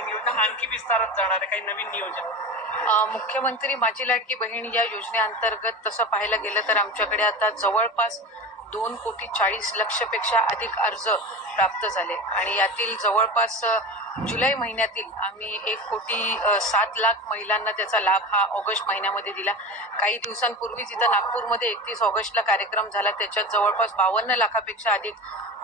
नवीन योजना आणखी विस्तारात जाणार आहे काही नवीन नियोजन? मुख्यमंत्री माझी लाडकी बहीण या योजनेअंतर्गत तसं पाहायला गेलं तर आमच्याकडे आता जवळपास दोन कोटी चाळीस लक्षपेक्षा अधिक अर्ज प्राप्त झाले. आणि यातील जवळपास जुलै महिन्यातील आम्ही एक कोटी सात लाख महिलांना त्याचा लाभ हा ऑगस्ट महिन्यामध्ये दिला. काही दिवसांपूर्वीच इथं नागपूरमध्ये एकतीस ऑगस्टला कार्यक्रम झाला. त्याच्यात जवळपास बावन्न लाखापेक्षा अधिक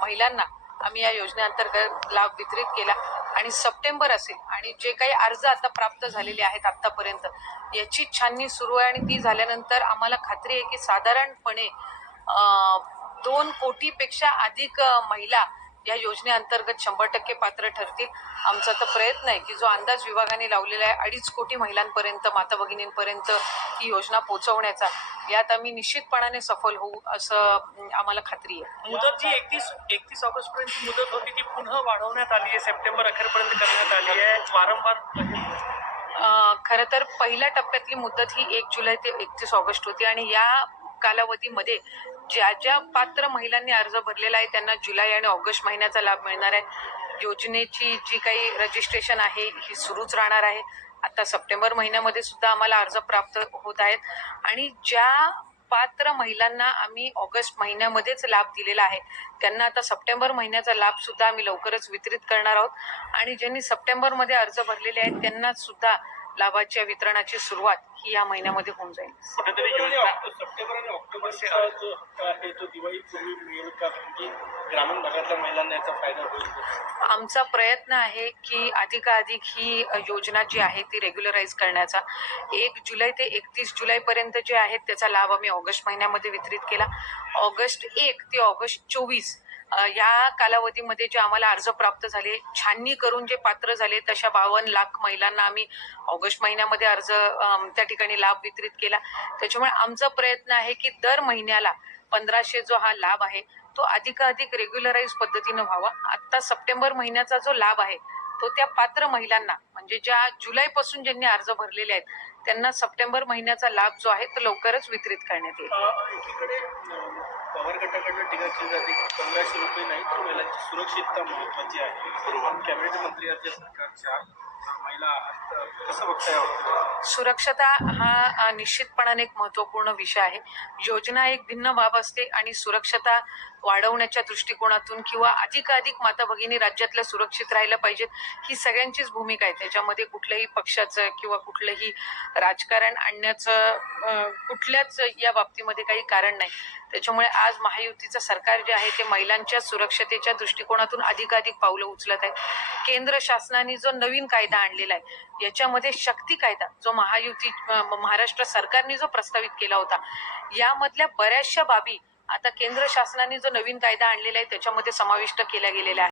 महिलांना आम्ही या योजनेअंतर्गत लाभ वितरित केला. आणि सप्टेंबर असेल आणि जे काही अर्ज आता प्राप्त झालेले आहेत आतापर्यंत याची छाननी सुरू आहे आणि ती झाल्यानंतर आम्हाला खात्री आहे की साधारणपणे दोन कोटीपेक्षा अधिक महिला या योजनेअंतर्गत शंभर टक्के पात्र ठरतील. आमचा तर प्रयत्न आहे की जो अंदाज विभागाने लावलेला आहे अडीच कोटी महिलांपर्यंत माता भगिनींपर्यंत ही योजना पोहोचवण्याचा यात आम्ही निश्चितपणाने सफल होऊ असं आम्हाला खात्री आहे. मुदत जी एकतीस एकतीस ऑगस्ट पर्यंत मुदत होती ती पुन्हा वाढवण्यात आली आहे सप्टेंबर अखेरपर्यंत करण्यात आली आहे. वारंवार खरं तर पहिल्या टप्प्यातली मुदत ही एक जुलै ते एकतीस ऑगस्ट होती आणि या कालावधीमध्ये ज्या ज्या पात्र महिलांनी अर्ज भरलेला आहे त्यांना जुलै आणि ऑगस्ट महिन्याचा लाभ मिळणार आहे. योजनेची जी काही रजिस्ट्रेशन आहे ही सुरूच राहणार आहे. आता सप्टेंबर महिन्यामध्ये सुद्धा आम्हाला अर्ज प्राप्त होत आहेत. आणि ज्या पात्र महिलांना आम्ही ऑगस्ट महिन्यामध्येच लाभ दिलेला आहे त्यांना आता सप्टेंबर महिन्याचा लाभ सुद्धा आम्ही लवकरच वितरित करणार आहोत. आणि ज्यांनी सप्टेंबरमध्ये अर्ज भरलेले आहेत त्यांना सुद्धा लाभाच्या वितरणाची सुरुवात ही या महिन्यामध्ये होऊन जाईल. कुठेतरी योजना सप्टेंबर आणि ऑक्टोबरचा जो हप्ता आहे तो दिवाळीपूर्वी मिळेल का? म्हणजे ग्रामीण भागातल्या महिलांना याचा फायदा होईल आमचा प्रयत्न आहे की अधिकाधिक ही योजना जी आहे ती रेग्युलराईज करण्याचा. एक जुलै ते एकतीस जुलैपर्यंत जे आहेत त्याचा लाभ आम्ही ऑगस्ट महिन्यामध्ये वितरित केला. ऑगस्ट एक ते ऑगस्ट चोवीस या कालावधीमध्ये जे आम्हाला अर्ज प्राप्त झाले छाननी करून जे पात्र झाले तशा बावन्न लाख महिलांना आम्ही ऑगस्ट महिन्यामध्ये अर्ज त्या ठिकाणी लाभ वितरित केला. त्याच्यामुळे आमचा प्रयत्न आहे की दर महिन्याला पंधराशे जो हा लाभ आहे तो अधिकाधिक रेग्युलराईज पद्धतीनं व्हावा. आता सप्टेंबर महिन्याचा जो लाभ आहे तो त्या पात्र महिलांना म्हणजे ज्या जुलैपासून ज्यांनी अर्ज भरलेले आहेत त्यांना सप्टेंबर महिन्याचा लाभ जो आहे तो लवकरच वितरित करण्यात येईल. अ, एकीकडे अ, पवार गटाकडनं टीका केली जाते की पंधराशे रुपये नाही तर महिलांची सुरक्षितता महत्वाची आहे. बरोबर. कॅबिनेट मंत्री राज्य सरकारच्या सुरक्षता हा निश्चितपणाने एक महत्त्वपूर्ण विषय आहे. योजना एक भिन्न बाब असते आणि सुरक्षता वाढवण्याच्या दृष्टिकोनातून किंवा अधिकाधिक माता भगिनी राज्यातल्या सुरक्षित राहायला पाहिजेत ही सगळ्यांचीच भूमिका आहे. त्याच्यामध्ये कुठल्याही पक्षाचं किंवा कुठलंही राजकारण आणण्याचं कुठल्याच या बाबतीमध्ये काही कारण नाही. त्याच्यामुळे आज महायुतीचं सरकार जे आहे ते महिलांच्या सुरक्षतेच्या दृष्टिकोनातून अधिकाधिक पावलं उचलत आहे. केंद्र शासनाने जो नवीन कायदा आणलेला आहे. याच्यामध्ये शक्ती कायदा जो महायुती महाराष्ट्र सरकारने जो प्रस्तावित केला होता यामधल्या बऱ्याचशा बाबी आता केंद्र शासनाने जो नवीन कायदा आणलेला आहे त्याच्यामध्ये समाविष्ट केल्या गेलेल्या आहेत.